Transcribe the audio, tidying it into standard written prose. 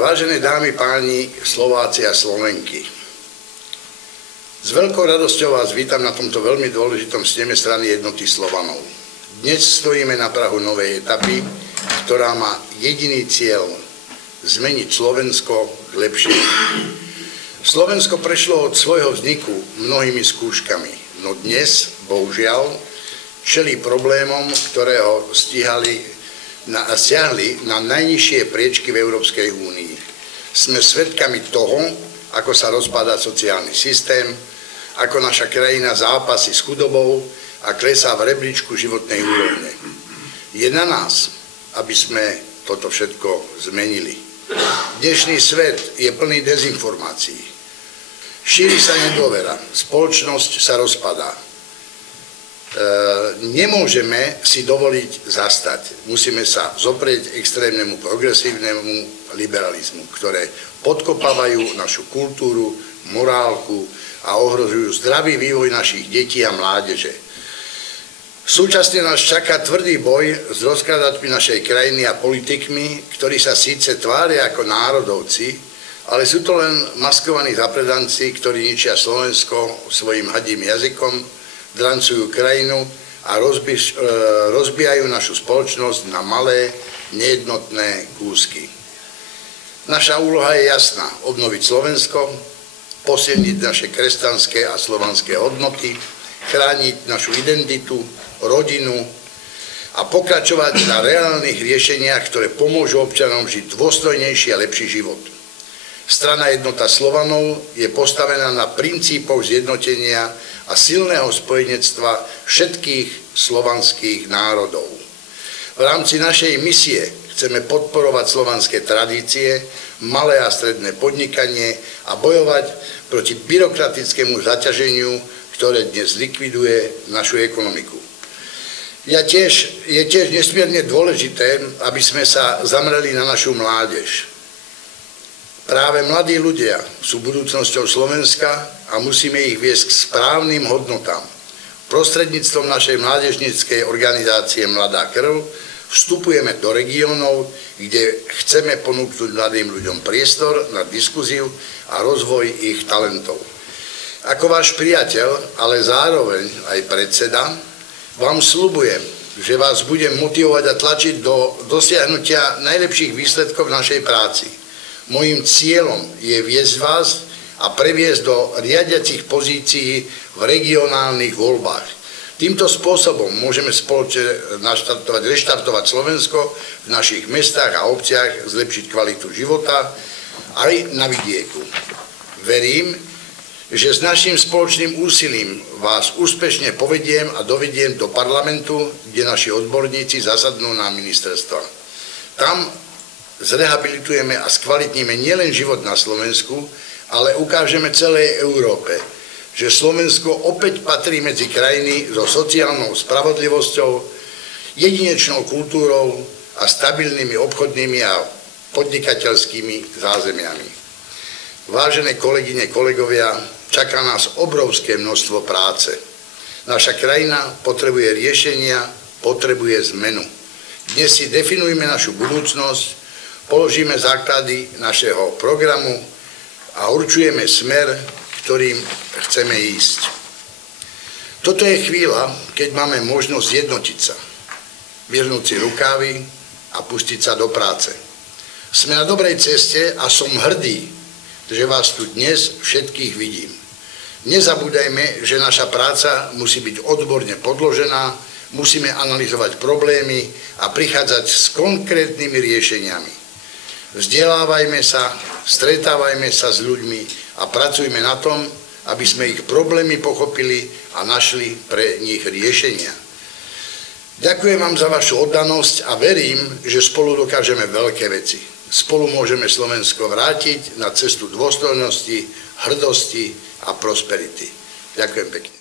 Vážené dámy, páni, Slováci a Slovenky, s veľkou radosťou vás vítam na tomto veľmi dôležitom sneme strany Jednoty Slovanov. Dnes stojíme na prahu novej etapy, ktorá má jediný cieľ – zmeniť Slovensko k lepšiemu. Slovensko prešlo od svojho vzniku mnohými skúškami, no dnes, bohužiaľ, čelí problémom, ktoré ho stiahli na najnižšie priečky v Európskej únii. Sme svedkami toho, ako sa rozpadá sociálny systém, ako naša krajina zápasí s chudobou a klesá v rebríčku životnej úrovne. Je na nás, aby sme toto všetko zmenili. Dnešný svet je plný dezinformácií. Šíri sa nedôvera, spoločnosť sa rozpadá. Nemôžeme si dovoliť zastať. Musíme sa zoprieť extrémnemu progresívnemu liberalizmu, ktoré podkopávajú našu kultúru, morálku a ohrozujú zdravý vývoj našich detí a mládeže. Súčasne nás čaká tvrdý boj s rozkradačmi našej krajiny a politikmi, ktorí sa síce tvária ako národovci, ale sú to len maskovaní zapredanci, ktorí ničia Slovensko svojim hadím jazykom, drancujú krajinu a rozbijajú našu spoločnosť na malé, nejednotné kúsky. Naša úloha je jasná: obnoviť Slovensko, posilniť naše kresťanské a slovanské hodnoty, chrániť našu identitu, rodinu a pokračovať na reálnych riešeniach, ktoré pomôžu občanom žiť dôstojnejší a lepší život. Strana Jednota Slovanov je postavená na princípoch zjednotenia a silného spojenectva všetkých slovanských národov. V rámci našej misie chceme podporovať slovanské tradície, malé a stredné podnikanie a bojovať proti byrokratickému zaťaženiu, ktoré dnes likviduje našu ekonomiku. Je tiež nesmierne dôležité, aby sme sa zamerali na našu mládež. Práve mladí ľudia sú budúcnosťou Slovenska a musíme ich viesť k správnym hodnotám. Prostredníctvom našej mládežníckej organizácie Mladá krv vstupujeme do regiónov, kde chceme ponúknuť mladým ľuďom priestor na diskuziu a rozvoj ich talentov. Ako váš priateľ, ale zároveň aj predseda, vám sľubujem, že vás budem motivovať a tlačiť do dosiahnutia najlepších výsledkov v našej práci. Mojím cieľom je viesť vás a previesť do riadiacich pozícií v regionálnych voľbách. Týmto spôsobom môžeme spoločne reštartovať Slovensko v našich mestách a obciach, zlepšiť kvalitu života aj na vidieku. Verím, že s naším spoločným úsilím vás úspešne povediem a dovediem do parlamentu, kde naši odborníci zasadnú na ministerstva. Tam zrehabilitujeme a skvalitníme nielen život na Slovensku, ale ukážeme celej Európe, že Slovensko opäť patrí medzi krajiny so sociálnou spravodlivosťou, jedinečnou kultúrou a stabilnými obchodnými a podnikateľskými zázemiami. Vážené kolegyne, kolegovia, čaká nás obrovské množstvo práce. Naša krajina potrebuje riešenia, potrebuje zmenu. Dnes si definujme našu budúcnosť, položíme základy našeho programu a určujeme smer, ktorým chceme ísť. Toto je chvíľa, keď máme možnosť zjednotiť sa, vyhrnúť si rukávy a pustiť sa do práce. Sme na dobrej ceste a som hrdý, že vás tu dnes všetkých vidím. Nezabúdajme, že naša práca musí byť odborne podložená, musíme analyzovať problémy a prichádzať s konkrétnymi riešeniami. Vzdelávajme sa, stretávajme sa s ľuďmi a pracujme na tom, aby sme ich problémy pochopili a našli pre nich riešenia. Ďakujem vám za vašu oddanosť a verím, že spolu dokážeme veľké veci. Spolu môžeme Slovensko vrátiť na cestu dôstojnosti, hrdosti a prosperity. Ďakujem pekne.